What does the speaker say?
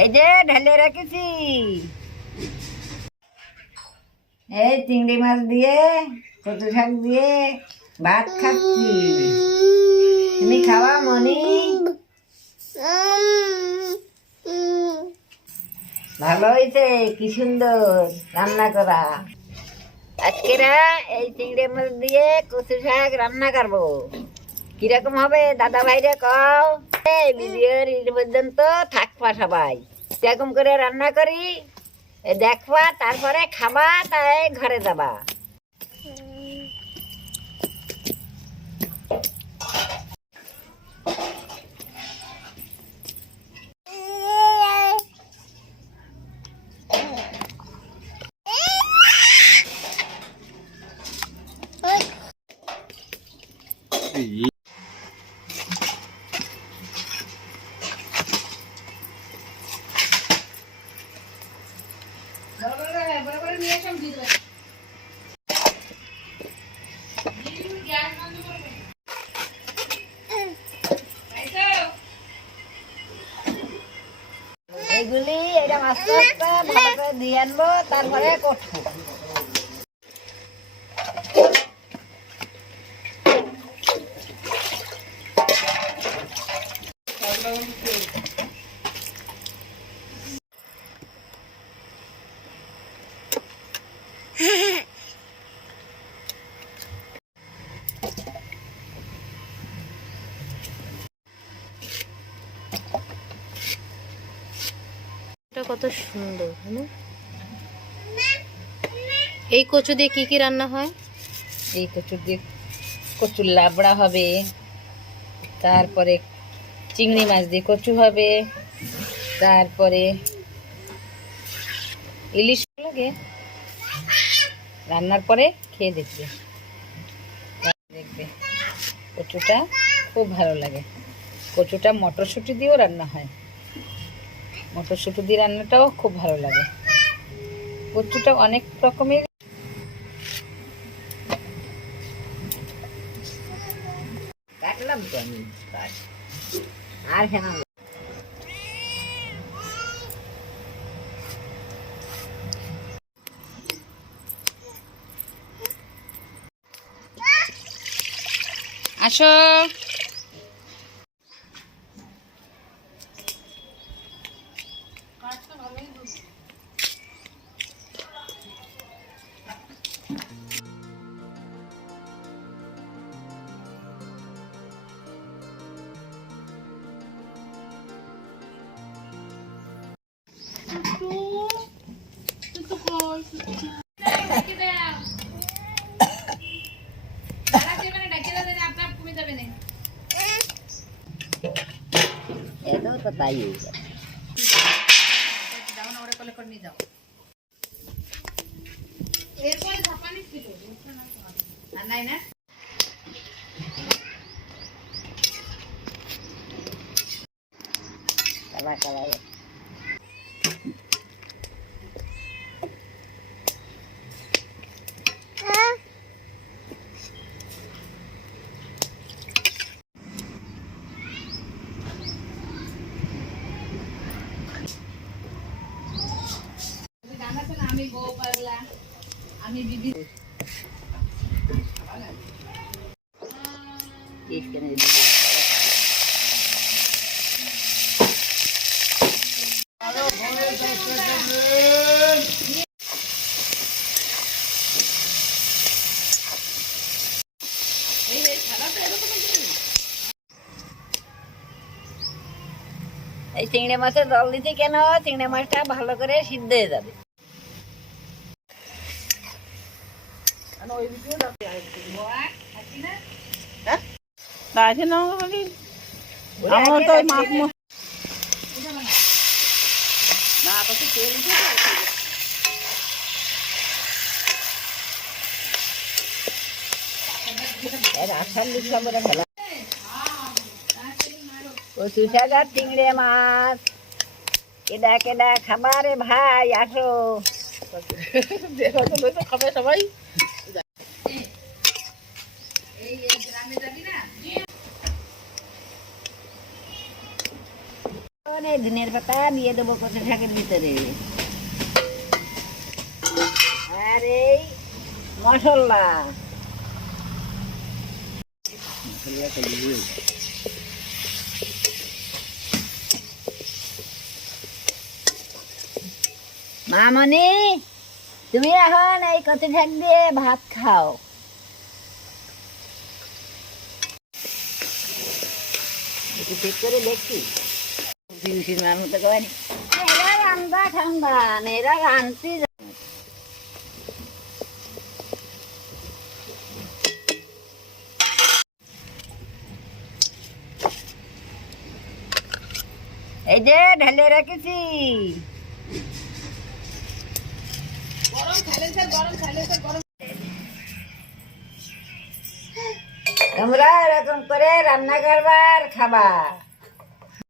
এই যে ঢেলে রেখেছি, এই চিংড়ি মাছ দিয়ে কচু শাক দিয়ে ভাত খাচ্ছি। তুমি খাওয়া মনি? ভালো হয়েছে, কি সুন্দর রান্না করা। আজকেরা এই চিংড়ি মাছ দিয়ে কচু শাক রান্না করবো। কিরকম হবে দাদা ভাইরে কও। এই ভিডিওর পর্যন্ত থাকবা সবাই। কিরকম করে রান্না করি দেখবা, তারপরে খাবা, তাই ঘরে যাবা। এগুলি এটা আস্তে আস্তে ভালো করে দিয়ে আনবো, তারপরে করবো। কত সুন্দর। এই কচু দিয়ে কি কি রান্না হয়? এই কচু দিয়ে কচুর লাবড়া হবে, তারপরে চিংড়ি মাছ দিয়ে কচু হবে, তারপরে ইলিশ লাগে। রান্নার পরে খেয়ে দেখবে, দেখবে কচুটা খুব ভালো লাগে। কচুটা মটরশুঁটি দিয়েও রান্না হয়, মটরশুঁটি দিয়ে রান্নাটাও খুব ভালো লাগে। কচুটা অনেক রকমের। কাটলাম তো আমি আর হ্যাঁ আসো। এটাও তো তাই নাই না। আমি বউ পাগলা, আমি বিবি। এই চিংড়ি মাছের জল দিতে কেন, চিংড়ি মাছটা ভালো করে সিদ্ধ হয়ে যাবে। কচু শাক আর চিংড়ি মাছ, কেডা কেডা খাবারে ভাই আসো। খাবে সবাই। এখন এই ধনিয়ার পাতা দিয়ে দেবো কচু শাকের ভিতরে। আর এই মশলা মামনি, তুমি এখন এই কচু শাক দিয়ে ভাত খাও। একটু চেক করে দেখছি মতো করেনি। এরা রান্না ঠান্ডা এরা রান্তি। এই যে ঢেলে রেখেছি। তোমরা এরকম করে রান্না করবার খাবা।